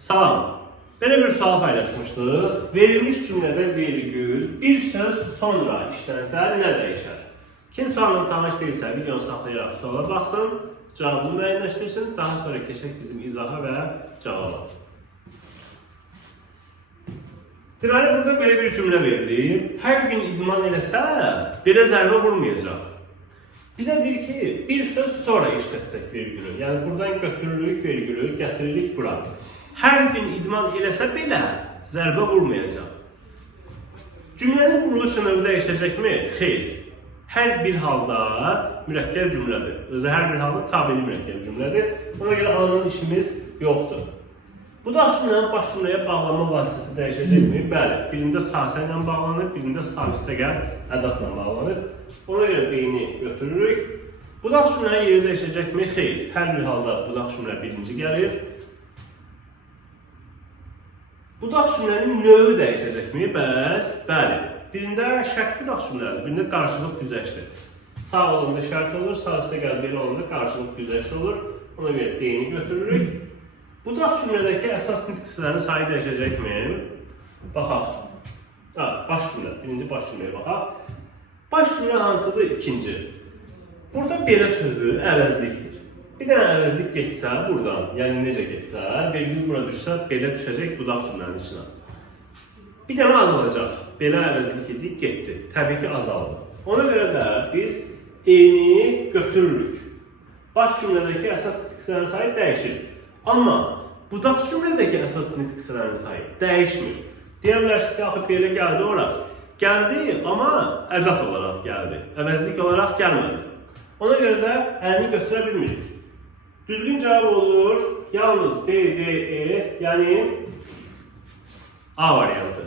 Salam. Belə bir sual paylaşmışdıq. Verilmiş cümlədə vergül bir söz sonra işlənsə nə dəyişər? Kim sualla tanış deyilsə, videonu saxlayaraq suala baxsın, cavabını müəyyənləşdirsin, daha sonra keçək bizim izaha və cavaba. Deməli, burada belə bir cümlə verilib. Hər gün idman eləsə, belə zərbə vurmayacaq. Bizə deyir ki, bir söz sonra işlətsək vergülü. Yəni, buradan götürürük vergülü, gətiririk bura. Hər gün idman eləsə belə zərbə vurmayacaq. Cümlənin quruluşunu dəyişəcəkmi? Xeyr. Hər bir halda mürəkkəb cümlədir. Özü hər bir halda tabeli mürəkkəb cümlədir. Ona görə anın işimiz yoxdur. Bu da cümlənin baş cümləyə bağlanma vasitəsi dəyişəcəkmi? Bəli. Birində sasə ilə bağlanır, birində sağ üstəgəl ədatla bağlanır. Ona görə beyni götürürük. Budaq cümlənin yeri dəyişəcəkmi? Xeyr. Hər bir halda budaq cümlə birinci gəlir. Budaq cümlənin növü dəyişəcəkmi? Bəli. Birində şərt budaq cümlədir, birində qarşılıq güzəştdir. Sağ olanda şərt olur, sağ üstəgəl belə olanda qarşılıq güzəşt olur. Ona görə deyini götürürük. Budaq cümlədəki əsas nitq hissələrinin sayı dəyişəcəkmi? Baxaq. Baş cümlə, birinci baş cümləyə baxaq. Baş cümlə hansıdır? İkinci. Burada belə sözü əvəzlikdir. Bir dənə əvəzlik geçsə buradan, yəni necə geçsə, vergül bura düşsə, belə düşəcək budaq cümlənin içinə. Bir dənə azalacaq. Belə əvəzlik edik, getdi. Təbii ki, azaldı. Ona görə də biz eyni götürürük. Baş cümlədəki əsas nitq hissələrin sayı dəyişir. Amma budaq cümlədəki əsas nitq hissələrin sayı dəyişmir. Deyə bilərsiniz ki, axı belə gəldi ora. Gəldi, amma ədat olaraq gəldi. Əvəzlik olaraq gəlmədi. Ona görə də əlini götürə bilmirik. Düzgün cavab olur, yalnız B, D, E, yəni A variantı.